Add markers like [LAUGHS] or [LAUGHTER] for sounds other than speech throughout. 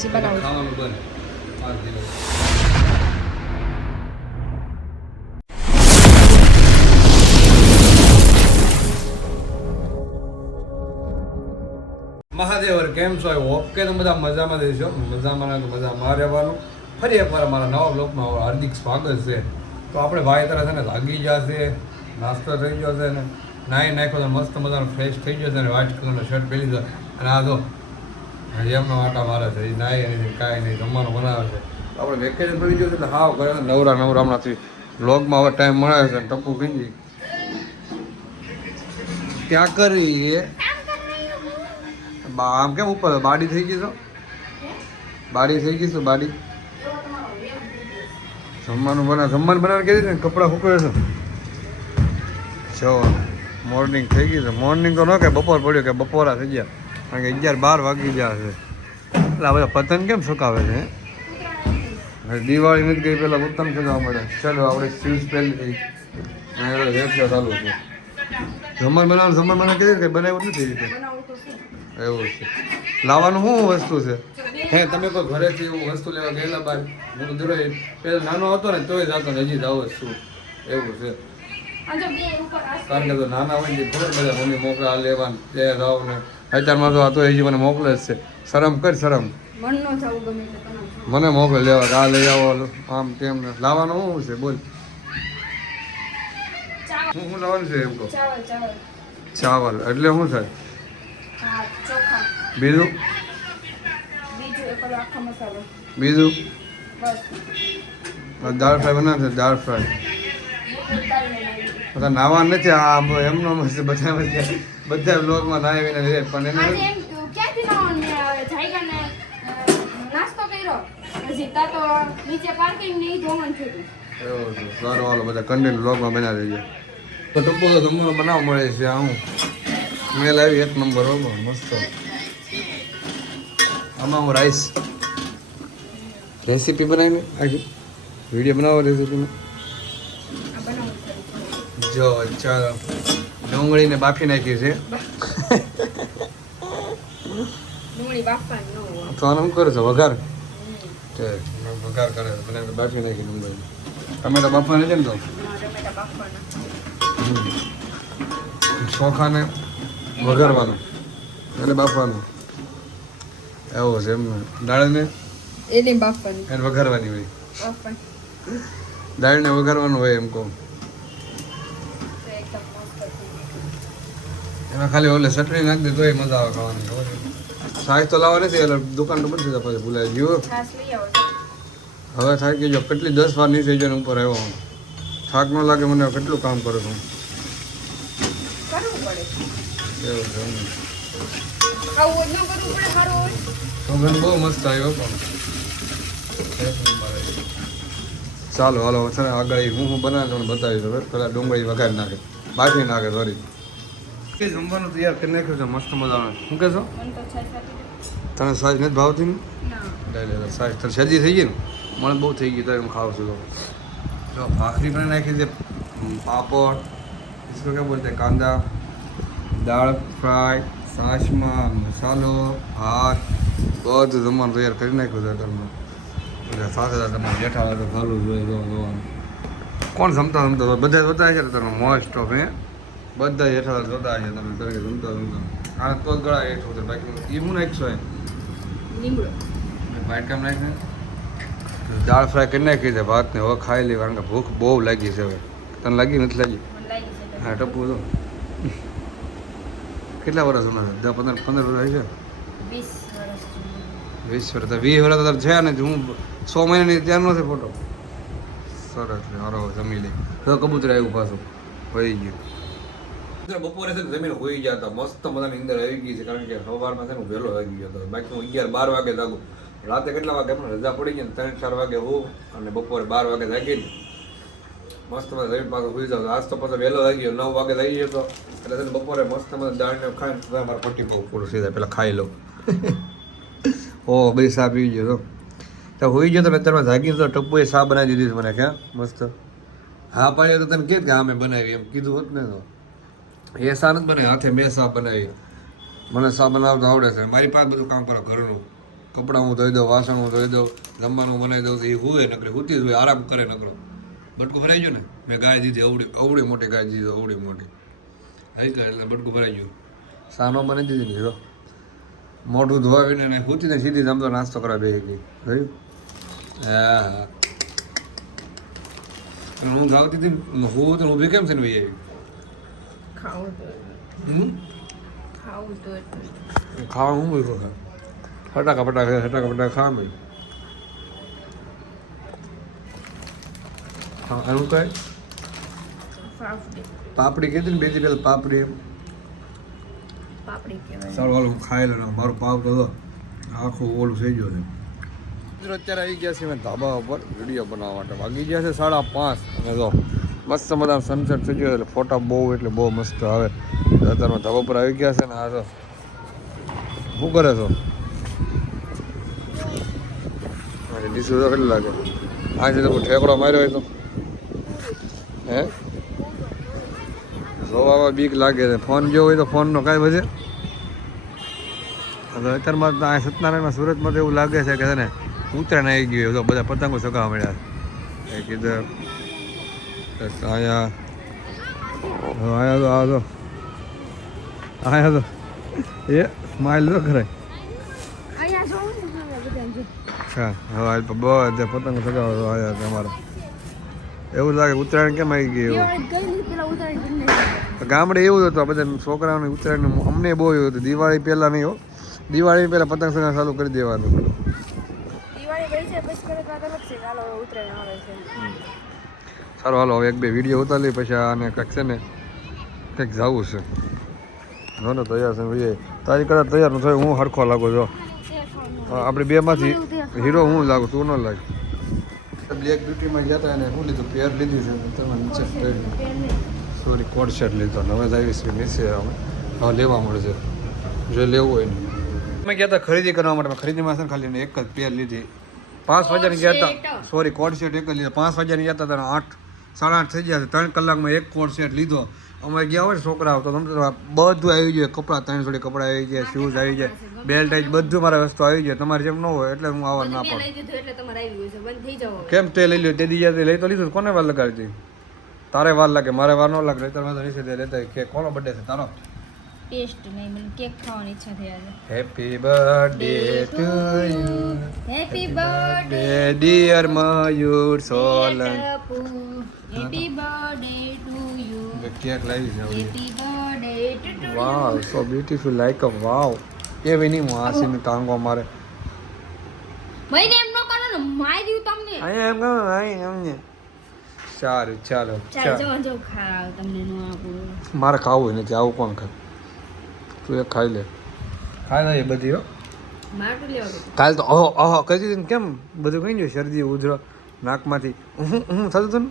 પછી બનાવું ખાવાનું મહાદેવર, કેમ છો ઓકે તો બધા મજામાં દેશો મજામાં તો મજામાં રહેવાનું. ફરી એકવાર અમારા નવા બ્લોકમાં હાર્દિક સ્વાગત છે. તો આપણે ભાઈ તરફ છે ને લાગી જશે, નાસ્તો થઈ ગયો છે ને નાહી નાખ્યો તો મસ્ત મજાનો ફ્રેશ થઈ ગયો છે ને વ્હાઇટ કલરનો શર્ટ પહેરી છે અને આ હજી એમનો આટા મારે છે એ નાય નહીં કાંઈ નહીં, જમવાનું બનાવે છે. આપણે વેકેશન પડી ગયું છે એટલે હાવ કરે નવરા નવરા હમણાંથી વ્લોગમાં હવે ટાઈમ મળે છે ટપુ ગીંજી ક્યાં કરી એ? આમ કેમ ઉપર? બાડી થઈ ગઈ છો? બાડી થઈ ગઈ શું બાડી? જમવાનું બના, જમવાનું બનાવવાનું કેવી ને, કપડાં સુકવે છે. જો મોર્નિંગ થઈ ગઈ છે. મોર્નિંગ તો ન કે બપોર પડ્યો કે બપોરા થઈ ગયા. કારણ કે અગિયાર બાર વાગી ગયા છે. એટલે આ બધા પતંગ કેમ સુકાવે છે દિવાળી નથી ગઈ પહેલાં પતંગ ચગાવવા મળે ચાલો આપણે શૂઝ અને વ્યવસાય ચાલુ છે. જમણ બનાવવાનું જમણ બનાવ કેવી રીતે? બનાવ્યું નથી રીતે? એવું છે. લાવવાનું શું વસ્તુ છે? હે તમે કોઈ ઘરેથી એવું વસ્તુ લેવા ગયેલા બાર? હું તો દરોય પહેલા નાનો હતો ને તોય જતો ને હજી જાવ જ છું. એવું છે. કારણ કે તો નાના હોય ને ખબર બધા મમ્મી મોકલા લેવાનું ત્યાં તે જાવ ને. અત્યારમાં તો આ તો હજી મને મોકલે જ છે. શરમ કર શરમ. મન મોકલે લેવા આ લઈ આવો આમ તેમ ને. લાવવાનું શું છે બોલ. હું શું લાવવાનું છે એમ કહો? ચાવલ એટલે શું થાય બીજું? બીજું દાળ ફ્રાય બનાવે છે દાળ ફ્રાય. બધા નાવા નથી આ એમનો બધા બધા બધા વ્લોગમાં ના આવીને રહે પણ એને ક્યાંથી ને નાસ્તો કર્યો. હજી તા તો નીચે પાર્કિંગ ને ઈ ધોવાનું થયું. સારું હાલો બધા કન્ટિન્યુ બ્લોગમાં બના દેજો તો ટપ્પો તો જમવાનું બનાવવા મળે છે આવું હું મેલ આવી એક નંબર હો મસ્ત. આમાં હું રાઈસ રેસીપી બનાવીને આખી વીડિયો બનાવો રેસીપીનો જો ચાલો. ડુંગળીને બાફી નાખી છે. બાફવાની તો શું કરે છે? વઘાર? વઘાર કરે છે. મને બાફી નાખી ડુંગળી ટમેટા બાફવા નથી ને તો? બાફવાના. ચોખાને વઘારવાનું. એટલે બાફવાનું. એવું છે એમ. દાળને એને બાફવાની. એને વઘારવાની હોય. દાળને વઘારવાનું હોય એમ કહું તો એકદમ મસ્ત થઈ ગયું. એમાં ખાલી ઓલે ચટણી નાખી દે તોય મજા આવે ખાવાની. ખબર તો લાવવા નથી એટલે દુકાન તો બંધ થઈ પછી ભૂલાય છાશ તો. હવે થાકી ગયો કેટલી દસ વાર નીચે જઈને ઉપર આવ્યો હું. થાક ન લાગે મને કેટલું કામ કરું છું બહુ મસ્ત આવ્યો પણ. ચાલો હાલો આગળ હું હું બનાવે તમને બતાવીશ હવે. પેલા ડુંગળી વઘારી નાખે. બાફી નાખે સોરી જમવાનું તૈયાર કરી નાખ્યું છે મસ્ત મજાનું શું કહેશો મને તો છાશ આપી દે. તને સાઈઝ નથી ભાવતી ને ના લઈ લે સાઈઝ તને સજી થઈ ગઈ ને મને બહુ થઈ ગઈ તો હું ખાઉં છું તો જો ભાખરી પણ નાખી છે પાપડ इसको क्या बोलते हैं कांदा દાળ ફ્રાય છાશમાં મસાલો ભાત બધું જમવાનું તૈયાર કરી નાખ્યું છે ઘરમાં એટલે સાથે સાથે તમારે બેઠા હોય તો ખાલું જોઈએ જો જોવાનું કોણ જમતા જમતા હોય? બધા જોતા છે ને તમે મોસ્ટ ઓફ હે બધા હેઠળ જોતા છે તમે તમે જમતા જમતા આ તો જ ગળા હેઠું છે બાકી એ હું નાખશો એમ? વાઇટ કામ નાખીને દાળ ફ્રાય કરી નાખી છે ભાત ને હવે ખાઈ લે કારણ કે ભૂખ બહુ લાગી છે હવે. તને લાગી નથી લાગી. હા ટપુ તો. કેટલા વર્ષ હમણાં? દસ પંદર પંદર વર્ષ છે? વીસ વર્ષ વીસ વર્ષ તો છે ને હું સો મહિનાની ત્યાં નથી ફોટો. સરસ હારો જમી લે. તો કબૂતર આવ્યું પાછું. હોઈ ગયું. બપોરે છે ને જમીન હોઈ ગયા હતા. મસ્ત મજાની અંદર આવી ગઈ છે કારણ કે સવારમાં છે ને વહેલો આવી ગયો હતો. બાકી હું અગિયાર બાર વાગે જાગું. રાતે કેટલા વાગે? પણ રજા પડી ગઈ ને ત્રણ ચાર વાગે હું અને બપોરે બાર વાગે જાગી ને મસ્ત મજા જમીન પાસે સુઈ જાવ આજ તો પાછો વહેલો આવી ગયો. નવ વાગે થઈ ગયો તો. એટલે તને બપોરે મસ્ત મજા દાળને ખાઈને મારા મારે પટ્ટી બહુ પૂરું થઈ જાય. પેલા ખાઈ લઉં [LAUGHS] ઓ બધી સાફ પી ગયો તો તો હોઈ ગયો તો મેં તમે જાગી તો ટપ્પુએ સા બનાવી દીધી મને ક્યાં મસ્ત. હા પાડ્યો તો તને કે કે હા મેં બનાવી એમ કીધું હોત ને તો. એ સા નથી બનાવી હાથે મેં સા બનાવી. મને સા બનાવતા આવડે છે. મારી પાસે બધું કામ કરો, ઘરનું. કપડાં હું ધોઈ દઉં, વાસણ હું ધોઈ દઉં, જમવાનું બનાવી દઉં એ હુએ નકરે, હુતી જ હોય, આરામ કરે નકરો. બટકું ભરાઈ ગયું ને? મેં ગાય દીધી, અવડી અવડી મોટી ગાય દીધી અવડી મોટી. હાઈ કરે એટલે બટકું ભરાઈ ગયું. સાનો બની દીધી ને હીરો. મોઢું ધોવાવીને એને હુતીને સીધી જમતો નાસ્તો કરવા બે ગઈ. જોયું? હા હા. હું ધાવતી હતી હું તો ઊભી કેમ છે ને ભાઈ ખાવું હમ? ખાવું તો ખાવા હું બધું છે ફટાકા ફટાકા ફટાકા ફટાકા ખાવા મેં હા એનું કઈ? પાપડી કીધી ને બીજી પેલા પાપડી એમ. પાપડી સારું હાલ હું ખાઈ લઉં મારો પાપ તો જો આખું ઓલું થઈ ગયો છે. મિત્રો અત્યારે આવી ગયા છે મેં ધાબા ઉપર. વીડિયો બનાવવા માટે. વાગી ગયા છે સાડા પાંચ. અને જો મસ્ત બધા સનસેટ થઈ ગયો એટલે ફોટા બહુ એટલે બહુ મસ્ત આવે. અત્યારે મેં ધાબા ઉપર આવી ગયા છે ને આ તો શું કરે છો? ડીસી કેટલું લાગે? આ છે તો ઠેકડો માર્યો હોય તો. હે? જોવામાં બીક લાગે છે. ફોન જો હોય તો ફોનનો કાંઈ હવે અત્યારમાં આ સત્યનારાયણમાં સુરતમાં તો એવું લાગે છે કે છે ને, ઉત્તરાયણ આવી ગયું બધા પતંગો ચગાવવા મળ્યા કીધું અહીંયા અહીંયા તો આ તો અહીંયા તો એ સ્માઇલ તો જો હા હવે બધે પતંગો તો આવ્યા તમારે એવું લાગે ઉત્તરાયણ કેમ આવી ગયું ગામડે એવું હતું બધા છોકરાઓને ઉત્તરાયણ અમને બહુ એવું હતું દિવાળી પહેલાં નહીં હો દિવાળી પહેલાં પતંગ સગા ચાલુ કરી દેવાનું દિવાળી ગઈ પછી અલગ છે ચાલો આવે છે સારું હાલો હવે એક બે વીડિયો ઉતારી પછી આને કંઈક છે ને કંઈક જવું છે. જો ને તૈયાર છે ભાઈ તારી કદાચ તૈયાર ન થાય હું હરખો લાગો છો આપણે બેમાંથી હીરો હું લાગુ તું ન લાગ. બ્લેક બ્યુટીમાં ગયા હતા એને શું લીધું પેર લીધી છે તમે નીચે સોરી કોટ શર્ટ લીધો. હવે જ આવી છે નીચે અમે હવે લેવા મળશે. જો લેવું હોય ને. અમે ગયા હતા ખરીદી કરવા માટે ખરીદીમાં છે ને ખાલી એક જ પેર લીધી. પાંચ વાગ્યાની ગયા હતા સોરી કોટ શર્ટ એક જ લીધા. પાંચ વાગ્યાની ગયા હતા ત્યારે આઠ સાડા આઠ થઈ ગયા ત્રણ કલાકમાં એક કોડ સેટ લીધો. અમે ગયા હોય છોકરા છોકરાઓ તો તમને બધું આવી જાય કપડાં ત્રણ જોડી કપડાં આવી જાય શૂઝ આવી જાય બેલ્ટ આવી જાય બધું મારા વસ્તુ આવી જાય તમારે જેમ ન હોય એટલે હું આવવા ના પાડું. લઈ દીધું એટલે તમારે આવી ગયું છે. બંધ થઈ જાવ કેમ તે લઈ લ્યો? તે દી લઈ તો લીધું કોને વાર લગાડી તારે વાર લાગે મારે વાર ન લાગે. તારે વાંધો નહીં તે લેતા કે કોનો બર્થડે છે તારો? ટેસ્ટ નહીં મને કેક ખાવાની ઈચ્છા થઈ આજે. Happy birthday to you happy birthday day dear Mayur Solanki happy birthday to you cake લાવી છે happy birthday to wow so beautiful like a wow કેવી નહીં હું આસીને ટાંગો મારે મહિને એમ ન કરો ને માર્યું તમને અહીંયા એમ કહો અહીં એમને સારું ચાલો ચાલ ચાલ જો જો ખાવ તમને નો આપું મારે ખાવું નથી આવું કોણ ખાય? તું એક ખાઈ લે. ખાઈ લે એ બધી હો. કાલ તો ઓહો ઓહો કહી દીધું કેમ? બધું કઈ ગયું શરદી ઉધરો નાકમાંથી. હું હું થતું હતું ને?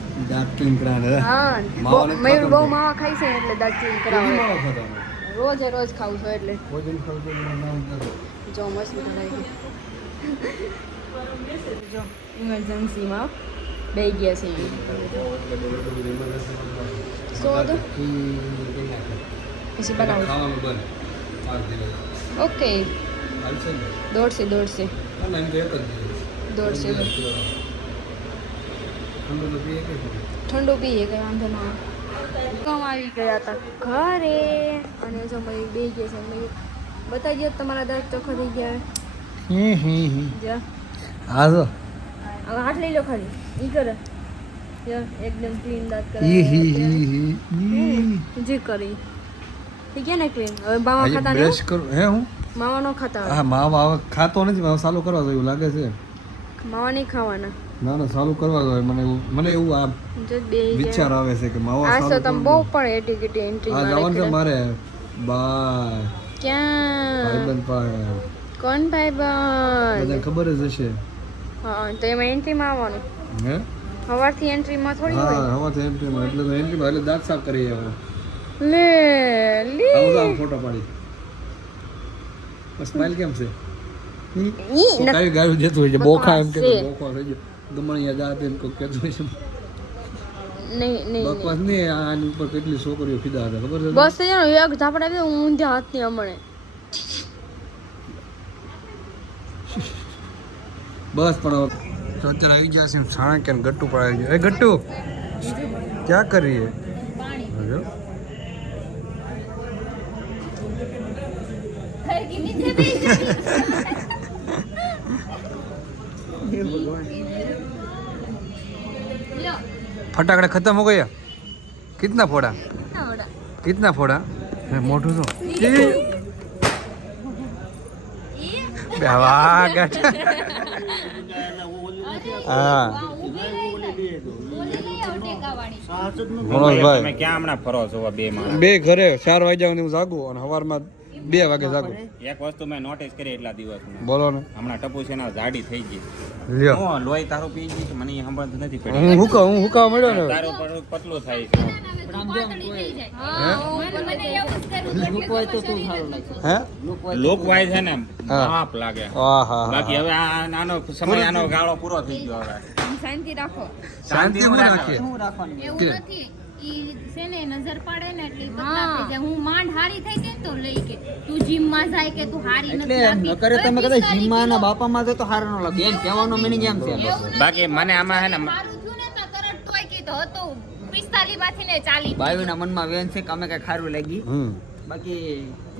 હા મેં મયુર બહુ માવા ખાય છે એટલે દાંત ક્લીન કરાવે. રોજે રોજ ખાવું છું એટલે. જો મસ્ત ગઈ જો ઇમરજન્સીમાં બે ગયા છે શું હતું પછી બનાવું. ઓકે. દોડશે દોડશે. દોડશે. ઠંડુ તો પીએ કંઈ વાંધો ના કમ આવી ગયા હતા ઘરે. અને જો મય બે ગયા છે મય બતાવી દો તમારા દાંત ચોખ્ખા થઈ ગયા. જા. હા તો હવે હાથ લઈ લો ખાલી. ઈ કરે. યા એકદમ ક્લીન દાંત હી કરે હી હી હી. જે કરી થઈ ગયા ને ક્લીન હવે માવા ખાતા ને બ્રશ કરો. હે હું? માવાનો ખાતા હા માવા ખાતો નથી માવા સાલો કરવા જોઈએ એવું લાગે છે. માવા નહીં ખાવાના. ના ના ચાલુ કરવા દો. મને મને એવું આ વિચાર આવે છે કે માવા આ તો તમે બહુ પણ એટી એન્ટ્રી એન્ટ્રી આ જવાનું મારે. બાય. ક્યાં? ભાઈબંધ પાસે. કોણ ભાઈ બંધ ખબર જ હશે. હા તો એમાં એન્ટ્રીમાં આવવાનું. હે? સવારથી એન્ટ્રીમાં થોડી હા હવારથી એન્ટ્રીમાં એટલે તો એન્ટ્રીમાં એટલે દાંત સાફ કરી આવે. લે લી. આવો ફોટો પાડી. સ્માઈલ કેમ છે? તો ગાયું જતું હોય છે. બોખા એમ કે. બોખા થઈ ગમણ યાદ આવે એમ કોઈ કહેતો છે. બકવાસ નહીં. આની ઉપર કેટલી છોકરીઓ ફિદા હતા ખબર છે બસ એનો એક ઝાપડ આવી હું ઊંધ્યા હાથની હમણે બસ પણ તો અત્યારે આવી જશે સાણક્ય ને ગટ્ટુ પણ આવી જાય એ ગટ્ટુ ક્યાં કરીએ? [LAUGHS] [LAUGHS] ભગવાન. ફટાકડા ખતમ હો ગયા? કિતના ફોડા? કિતના ફોડા? મોટું તો. વાહ [LAUGHS] હા. ક્યાં હમણાં ફરો છો બે બે ઘરે ચાર વાગ્યા હું જાગું અને સવારમાં બે વાગે જાગું. એક વસ્તુ મેં નોટિસ કરી એટલા દિવસમાં. બોલો ને. હમણાં ટપુ છે ને જાડી થઈ ગઈ. લ્યો. હું લોહી તારું પી ગઈ છે મને એ નથી પડી હું હુકા હું હુકા મળ્યો ને. તારું પણ પતલું થાય છે. હે? છે ને હા. બાપ લાગે. હા હા બાકી હવે આ આનો સમય આનો ગાળો પૂરો થઈ ગયો હવે. શાંતિ રાખો. શાંતિ હું એવું નથી. ઈ છે ને નજર પડે ને એટલે પતલા થઈ જાય. હું માંડ હારી થઈ જાય તો લઈ કે. તું જીમમાં જાય કે તું હારી નથી નકરે તમે કદાચ જીમમાં ના બાપામાં તો હારો ન લાગે. એમ કહેવાનો મિનિંગ એમ છે. બાકી મને આમાં હે ને મારું થયું ને તો તરત ટોય કીધો. હતો 45 માંથી ને 40 ભાઈઓના મનમાં વેન છે કે અમે કઈ ખારું લાગી. બાકી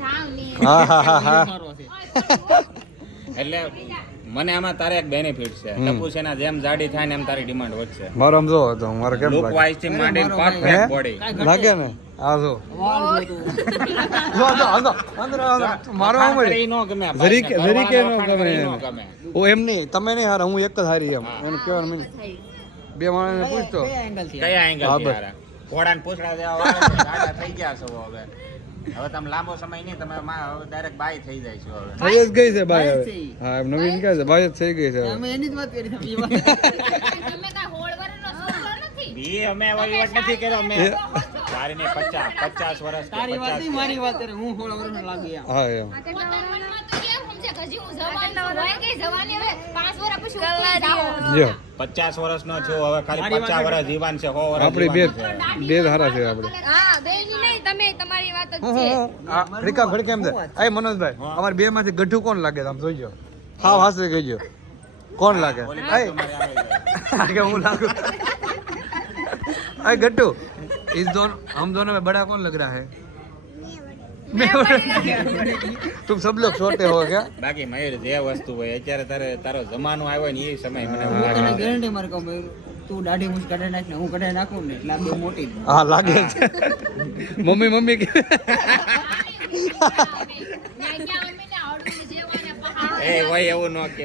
જાવ ને. હા હા હા હા મારો છે એટલે મને આમાં તારે એક બેનિફિટ છે. ટપુ સેના જેમ જાડી થાય ને એમ તારી ડિમાન્ડ વધશે. મારો સમજો જો તો મારે કેમ લુક લાગે? વાઇઝથી માંડી પરફેક્ટ બોડી લાગે ને? આ જો. વાળ જોતું. જો આંધો, આંધો, આંધો, આંધો. મારો આમ જ. નો ગમે જરીકે જરીકે નો ગમે નો ગમે. ઓ એમ નહીં. તમે નહીં હાર હું એક જ હારી એમ. એનું કહેવાનું મને. બે માણસને પૂછતો. કયા એંગલથી. હારા? ઘોડાને પૂછડા દેવા વાળા થઈ ગયા છો હવે. હવે તમે લાંબો સમય નહીં તમે ડાયરેક્ટ બાય થઈ જાય છો હવે. થઈ જ ગઈ છે ભાઈ હવે. હા એમ નવીન કહે છે બાય જ થઈ ગઈ છે અમે એની જ વાત કરી હતી [LAUGHS] તમે નથી? ઈ અમે હવે નથી કર્યો અમે પચાસ વર્ષ કે તારી વાત પચાસ નહીં, મારી વાત કરે હું લાગી હા એમ. હવે વર્ષ વર્ષનો છો હવે ખાલી પચાસ વર્ષ જીવાન છે આપડે બે. બે ધારા છે આપણે હા બેન નહીં તમે તમારી વાત જ હું, છે હું, હું. આ ખડકા ખડકા એમ છે અય મનોજભાઈ અમારે બે માંથી ગઢું કોણ લાગે આમ જોઈજો હાવ હાસે કહેજો કોણ લાગે ઓલી અય તમારી આવે છે. आगे वो लागू अरे गट्टू इस दोनों हम दोनों में बड़ा कौन लग रहा है मैं तुम सब लोग छोटे हो क्या બાકી મયુર જે વસ્તુ હોય અત્યારે તારે તારો જમાનો આવ્યો ને એ સમય મને હું લાગે તને ગેરંટી મારે કહું ભાઈ, તું દાઢી મૂછ કાઢી નાખ ને હું કાઢી નાખું ને એટલે આ બે મોટી જ. हाँ लागे મમ્મી મમ્મી કે એ ભાઈ એવું ન કે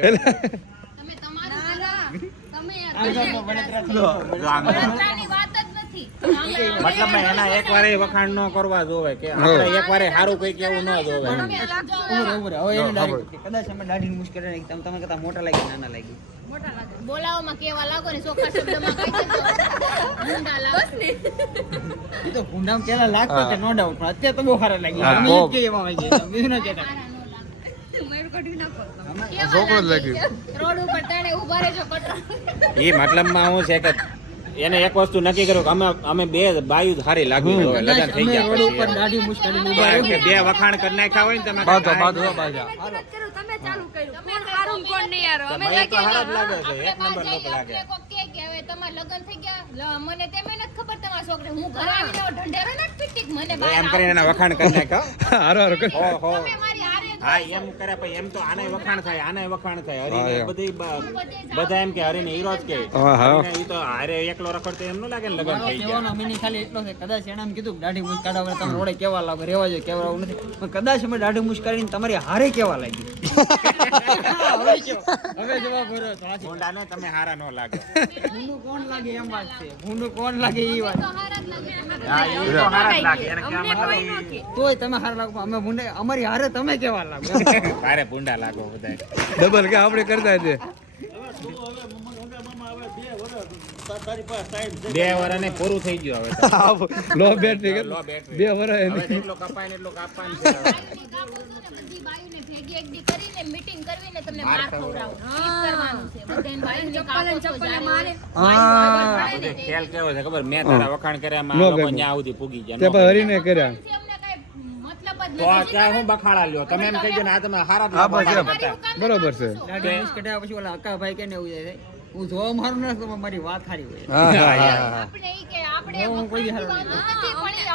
મતલબ એના એક વારે વખાણ ન કરવા જોવે કે આપણે એક વારે સારું કઈ કેવું ન જોવે. ઊભો રહો, હવે એને હા, કદાચ અમે દાઢી કાઢી નાખી, તમે તમે કહેતા મોટા લાગી નાના લાગી. બોલાવવામાં કેવા લાગો ને ચોખ્ખા શબ્દમાં કહી દેજો. ગુંડા લાગો. એ તો ભૂંડામાં પેલા લાગતો હા. નો ડાઉટ પણ અત્યારે તો બહુ સારા લાગી અમે. બીજું ન કહેતા. એ મતલબમાં હું છે કે એને એક વસ્તુ નક્કી કર્યું કે અમે અમે બે બાયુ સારી લાગી હોય લગન થઈ ગયા. રોડ ઉપર દાઢી મુશ્કેલી કે બે વખાણ કરી નાખ્યા હોય ને તમે બાધો બાધો બાજા તમે ચાલુ કર્યું. કોણ કોણ નહીં યાર અમે લાગે છે એક નંબર લોકો લાગે. કોક કે કે હવે તમાર લગન થઈ ગયા? મને તે મને ખબર તમાર છોકરે. હું ઘરે આવીને ઢંઢેરો ન પીટીક મને એમ કરીને વખાણ કરી નાખ્યા. [LAUGHS] હારો હારો ઓહો. હા એમ કરે પછી એમ તો આને વખાણ થાય આને વખાણ થાય. હરીને બધી બધા એમ કે હરીને હીરો જ કે. તો હારે એકલો રખડતો એમ નું લાગે ને લગન થઈ ગયા. meaning ખાલી એટલો છે કદાચ એને એમ કીધું દાઢી મૂછ કાઢવા વગર તમે રોડે કેવા લાગો રેવા જોઈએ કેવા નથી. પણ કદાચ અમે દાઢી મૂછ કાઢીને તમારી હારે કેવા લાગી. હવે જવાબ ભરો ભૂંડાને તમે હારા ન લાગે. ભૂંડું કોણ લાગે એમ વાત છે? ભૂંડું કોણ લાગે એ વાત? હારા તોય તમે હારા લાગો અમે ભૂંડે અમારી હારે તમે કેવા તારે ભૂંડા લાગો બધા ડબલ કે આપણે કરતા છે. બે વાર અને પૂરું થઈ ગયું હવે લો બેટરી કે લો બેટરી. બે વરસ હવે કપાય ને એટલું કાપવાનું છે ને ને કર્યા નો નો. હરીને મતલબ જ તો આ ક્યાં હું બખાડા લ્યો? તમે એમ કહી દો ને આ તમે હારા હા, બસ. બરોબર. છે. દાઢી મૂછ પછી ઓલા અક્કાભાઈ કે ને ઉજે છે. હું જોવા મારું ના તો મારી વાત સારી હોય. આપણે ઈ કે આપણે હું કોઈ ઈ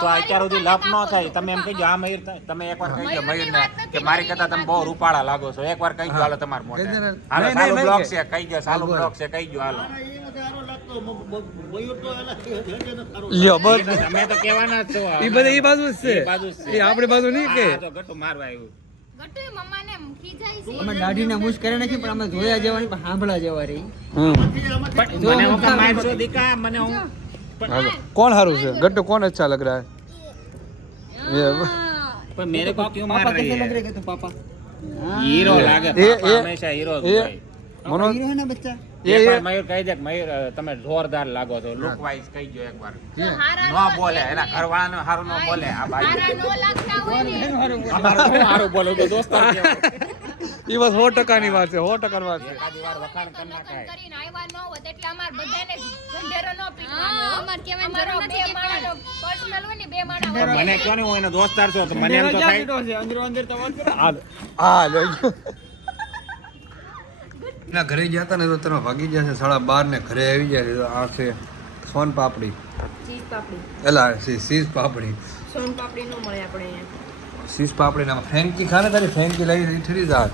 તો અત્યાર સુધી લપ ન થાય. તમે એમ કહી દો આ મયુર તમે એકવાર કહી દો ને કે મારી કરતા તમે બહુ રૂપાળા લાગો છો. એકવાર કહી દો હાલો તમાર મોઢે. હાલો બ્લોક છે કહી દો સાલું બોલ. બ્લોક છે કહી દો હાલો. લ્યો બસ તમે તો કહેવાના જ છો એ બધા એ બાજુ જ એ બાજુ જ છે છે. એ આપણી બાજુ નહીં કે આ તો ગટુ મારવા આવ્યું ગટુએ મમ્માને ખીજાય છે. અમે દાઢીના મૂછ કરે નથી પણ અમે જોયા જેવા નહીં પણ સાંભળા જેવા રહી પણ મને હું કામ મારશો દીકા મને હું હાલો. કોણ સારું છે ગટ્ટુ કોણ અચ્છા લગ રહા है ये પણ મેરે કો ક્યું માર પાપા રહી कैसे लग है रहे थे पापा હીરો લાગે એ- પાપા એ- હંમેશા હીરો જ એ- હોય पापा મનોજ हीरो है ना बच्चा એ એકવાર એ મયુર કહી દે મયુર તમે જોરદાર લાગો છો. લુક વાઇઝ કહી દો એકવાર. હારા બોલે એના ઘરવાળાને હારું ન બોલે આ ભાઈ નો લાગતા હોય ને. [LAUGHS] હારું બોલે? તો [LAUGHS] બસ વાત છે સો ટકાની વાત છે. એકાદી વાર વખાણ કરી નાખાય. કરીને આવ્યા ન હોત એટલે અમાર બધાને ગંઢેરો ન પીટવાનો અમાર કહેવાની અમારો બે કે માણાનો હોય ને બે માણા મને કહો ને હું એનો દોસ્તાર છું તો મને એમ તો થાય. છે? અંદર તો વાત કરો. હા લો ના ઘરે ગયા હતા ને તો તમે ભાગી ગયા છે. સાડા બાર ને ઘરે આવી જાય તો આ છે સોન પાપડી. ચીઝ પાપડી. એલા સીઝ પાપડી. સોન પાપડી નો મળે આપણે અહીંયા. સીઝ પાપડી ના ફ્રેન્કી ખાને તારી? ફ્રેન્કી લઈ રહી ઠરી જા.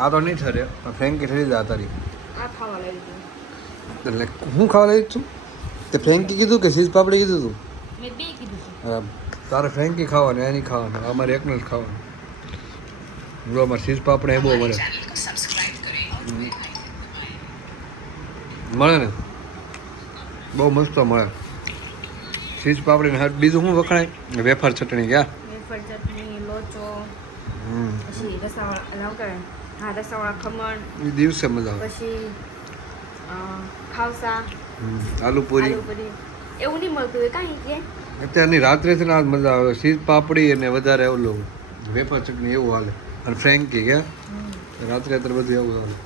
આ તો નહીં ઠરે પણ ફ્રેન્કી ઠરી જા તારી. આ ખાવા લઈ એટલે હું ખાવા લઈ છું? તે ફ્રેન્કી કીધું કે સીઝ પાપડી કીધું તું? મેં બે કીધું તારે ફ્રેન્કી ખાવાનું એની ખાવાનું અમારે એકને જ ખાવાનું. જો અમારે સીઝ પાપડી એ બહુ મળે. મળે ને? બહુ મસ્ત મળે. ચીજ પાપડી ને બીજું શું વખણાય? વેફર ચટણી ક્યાં? વેફર ચટણી લોચો પછી રસાવાળા એટલે શું કહેવાય હા રસાવાળા ખમણ દિવસે મજા આવે. પછી ખાવસા આલુ પૂરી. એવું નહીં મળતું હોય કાંઈ કે. અત્યારની રાત્રે છે ને આજ મજા આવે. સીઝ પાપડી અને વધારે ઓલું વેફર ચટણી એવું હાલે. અને ફ્રેન્કી કે રાત્રે અત્યારે બધું એવું હાલે.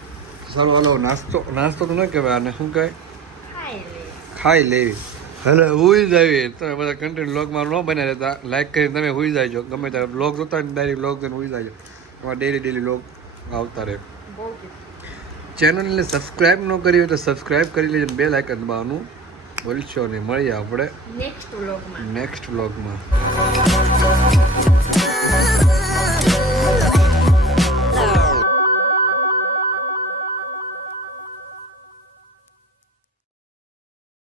સારું હાલો નાસ્તો નાસ્તો તો ન કહેવાય આને શું કહે ખાઈ લેવી હલે હુઈ જાવી. તમે બધા કન્ટેન્ટ બ્લોગમાં ન બને રહેતા લાઈક કરીને તમે હુઈ જાયજો ગમે ત્યારે બ્લોગ જોતા ને ડાયરેક્ટ બ્લોગ જોઈને હુઈ જાયજો એમાં ડેલી ડેલી બ્લોગ આવતા રહે. ચેનલને સબસ્ક્રાઇબ ન કરી હોય તો સબસ્ક્રાઇબ કરી લેજો બે લાઇક દબાવવાનું બોલશો નહીં. મળીએ આપણે નેક્સ્ટ બ્લોગમાં નેક્સ્ટ બ્લોગમાં